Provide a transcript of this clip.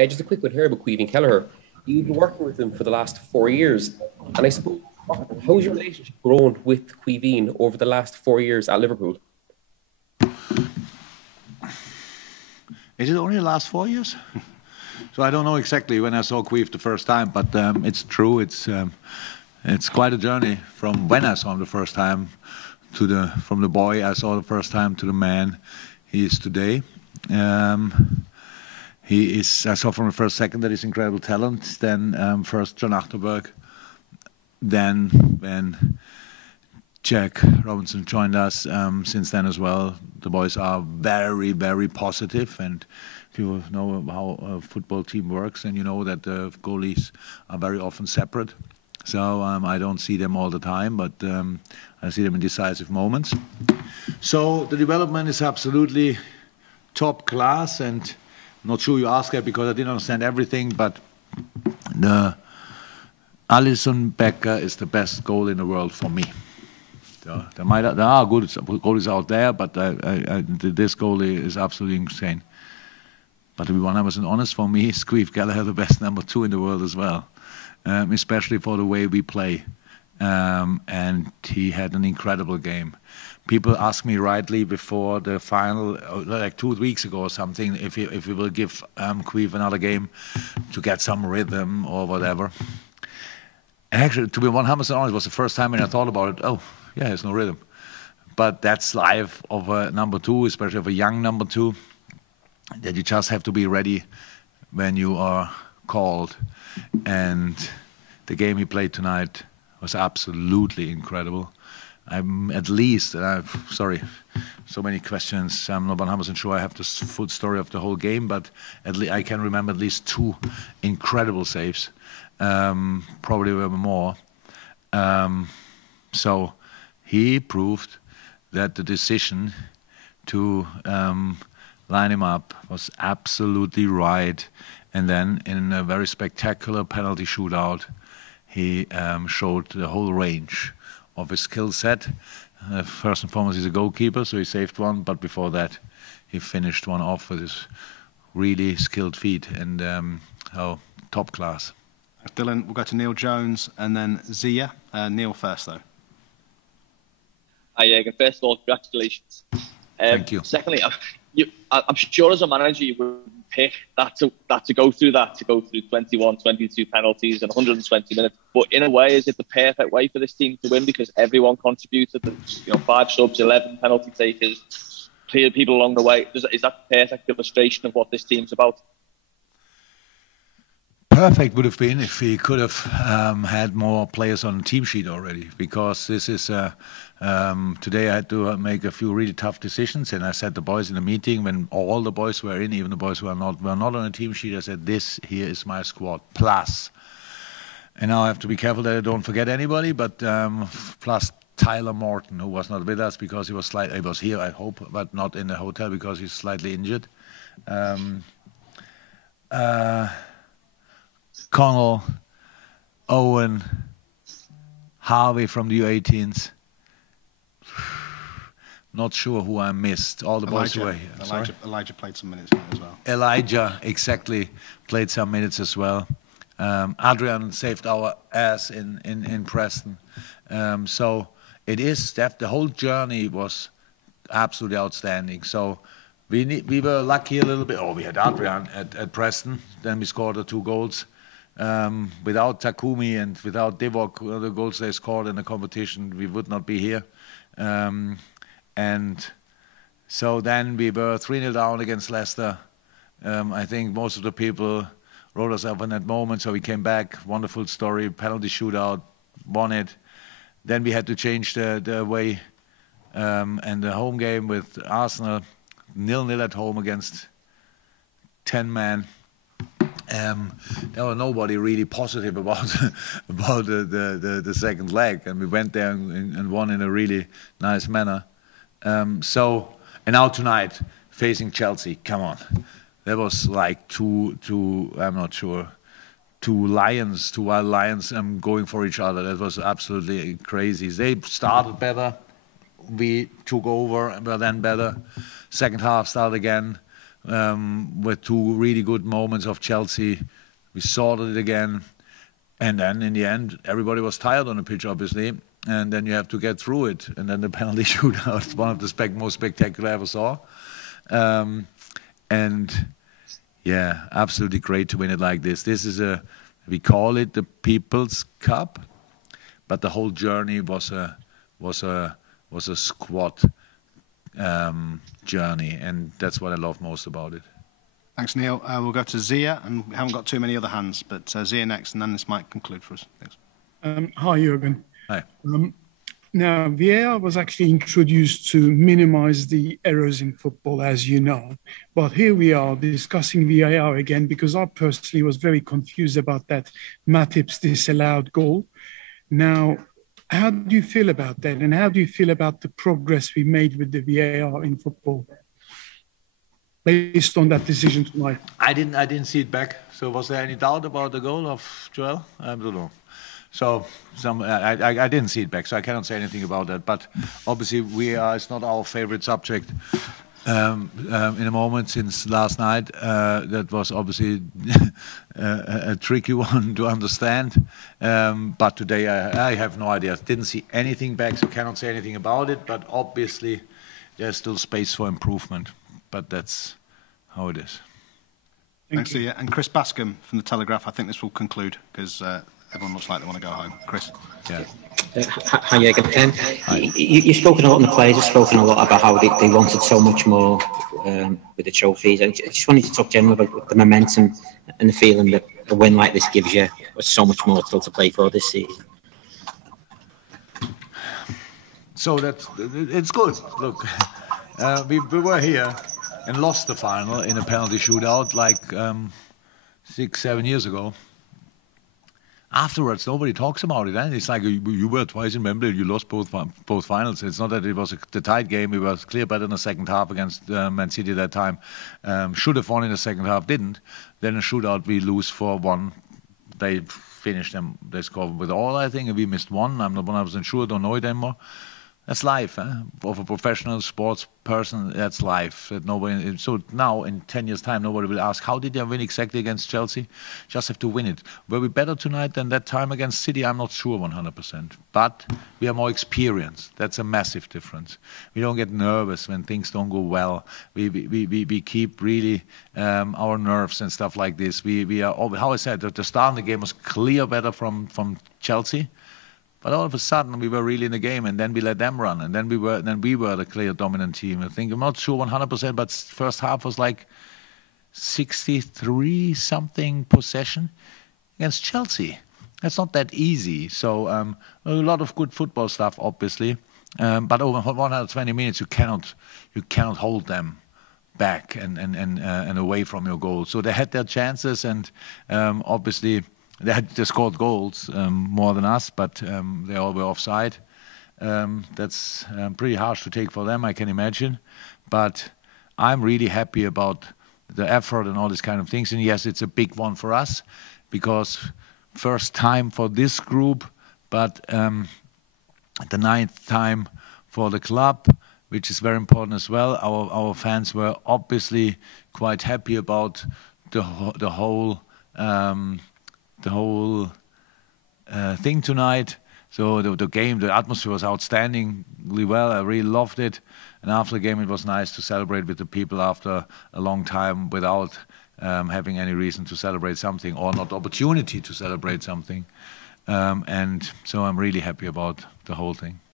Just a quick one here about Queeve Kelleher. You've been working with him for the last 4 years, and I suppose, how's your relationship grown with Queeveen over the last 4 years at Liverpool? Is it only the last 4 years? So I don't know exactly when I saw Queeve the first time, but it's true. It's quite a journey from when I saw him the first time to from the boy I saw the first time to the man he is today. I saw from the first second that he's incredible talent. Then first John Achterberg. Then when Jack Robinson joined us, since then as well, the boys are very, very positive. And if you know how a football team works, and you know that the goalies are very often separate. So I don't see them all the time, but I see them in decisive moments. So the development is absolutely top class, and I'm not sure you asked that because I didn't understand everything, but the Alisson Becker is the best goal in the world for me. There are good goalies out there, but this goalie is absolutely insane. But to be 100% honest, for me, Queeve Kelleher the best number 2 in the world as well, especially for the way we play. And he had an incredible game. People asked me rightly before the final, like 2 weeks ago or something, if we will give Queeve another game to get some rhythm or whatever. And actually, to be 100% honest, it was the first time when I thought about it. Oh, yeah, there's no rhythm. But that's life of a number 2, especially of a young number 2, that you just have to be ready when you are called. And the game he played tonight was absolutely incredible. I'm at least, sorry, so many questions. I'm not 100% sure I have the full story of the whole game, but I can remember at least 2 incredible saves. Probably were more. So he proved that the decision to line him up was absolutely right. And then in a very spectacular penalty shootout, he showed the whole range of his skill set. First and foremost, he's a goalkeeper, so he saved one. But before that, he finished one off with his really skilled feet, and top class. Dylan, we'll go to Neil Jones and then Zia. Neil first, though. Hi, Jürgen. First of all, congratulations. Thank you. Secondly, I'm sure as a manager you would pick that to go through 21, 22 penalties and 120 minutes. But in a way, is it the perfect way for this team to win because everyone contributed? 5 subs, 11 penalty takers, clear people along the way. Is that the perfect illustration of what this team's about? Perfect would have been if we could have had more players on the team sheet already, because this is today I had to make a few really tough decisions, and I said the boys in the meeting when all the boys were in, even the boys who were not on the team sheet, I said this here is my squad plus, and now I have to be careful that I don't forget anybody, but plus Tyler Morton, who was not with us because he was here I hope, but not in the hotel because he's slightly injured. Connell, Owen, Harvey from the U18s. Not sure who I missed. All the boys who were here. Elijah played some minutes as well. Elijah, exactly, played some minutes as well. Adrian saved our ass in Preston. So it is, the whole journey was absolutely outstanding. So we were lucky a little bit. Oh, we had Adrian at Preston. Then we scored the 2 goals. Without Takumi and without Divock, the goals they scored in the competition, we would not be here. And so then we were 3-0 down against Leicester. I think most of the people wrote us up in that moment, so we came back. Wonderful story, penalty shootout, won it. Then we had to change the way and the home game with Arsenal, 0-0 at home against 10 men. There was nobody really positive about the second leg, and we went there and won in a really nice manner. And now tonight facing Chelsea, come on, there was like two I'm not sure, two wild lions going for each other. That was absolutely crazy. They started better, we took over and were then better. Second half started again. with two really good moments of Chelsea. We sorted it again. And then in the end, everybody was tired on the pitch, obviously. And then you have to get through it. And then the penalty shootout, one of the most spectacular I ever saw. And yeah, absolutely great to win it like this. This is we call it the People's Cup, but the whole journey was a squad journey, and that's what I love most about it. Thanks, Neil. We'll go to Zia, and we haven't got too many other hands, but Zia next, and then this might conclude for us. Thanks. Hi, Jürgen. Hi. Now, VAR was actually introduced to minimize the errors in football, as you know. But here we are discussing VAR again, because I personally was very confused about that Matip's disallowed goal. Now, how do you feel about that? And how do you feel about the progress we made with the VAR in football based on that decision tonight? I didn't see it back. So was there any doubt about the goal of Joel? I don't know. So I didn't see it back, so I cannot say anything about that. But obviously, it's not our favorite subject in a moment since last night. That was obviously a tricky one to understand. But today, I have no idea. Didn't see anything back, so cannot say anything about it. But obviously, there's still space for improvement. But that's how it is. Thanks, Ian. And Chris Bascom from The Telegraph, I think this will conclude, because everyone looks like they want to go home. Chris? Yeah. Hi, Jürgen. You've spoken a lot, and the players have spoken a lot about how they wanted so much more with the trophies. I just wanted to talk generally about the momentum and the feeling that a win like this gives you so much more still to play for this season. So it's good. Look, we were here and lost the final in a penalty shootout like 6-7 years ago. Afterwards, nobody talks about it. It's like you were twice in Wembley, you lost both finals. It's not that it was the tight game. We were clear better in the second half against Man City at that time. Should have won in the second half, didn't. Then a shootout, we lose 4-1. They finished them. They scored with all, I think, and we missed one. I'm not 100% sure. Don't know it anymore. That's life, of a professional sports person. That's life. That nobody. So now, in 10 years' time, nobody will ask, "How did they win exactly against Chelsea?" Just have to win it. Were we better tonight than that time against City? I'm not sure 100%. But we are more experienced. That's a massive difference. We don't get nervous when things don't go well. We keep really our nerves and stuff like this. We are. How I said, the start of the game was clear better from Chelsea. But all of a sudden, we were really in the game, and then we let them run, and then we were the clear dominant team. I think I'm not sure 100%, but first half was like 63 something possession against Chelsea. That's not that easy. So a lot of good football stuff, obviously, but over 120 minutes, you cannot hold them back and away from your goal. So they had their chances, and obviously. They scored goals more than us, but they all were offside. That's pretty harsh to take for them, I can imagine. But I'm really happy about the effort and all these kind of things. And yes, it's a big one for us because first time for this group, but the 9th time for the club, which is very important as well. Our fans were obviously quite happy about the whole thing tonight. So the game, the atmosphere was outstandingly well. I really loved it. And after the game, it was nice to celebrate with the people after a long time without having any reason to celebrate something or not opportunity to celebrate something. And so I'm really happy about the whole thing.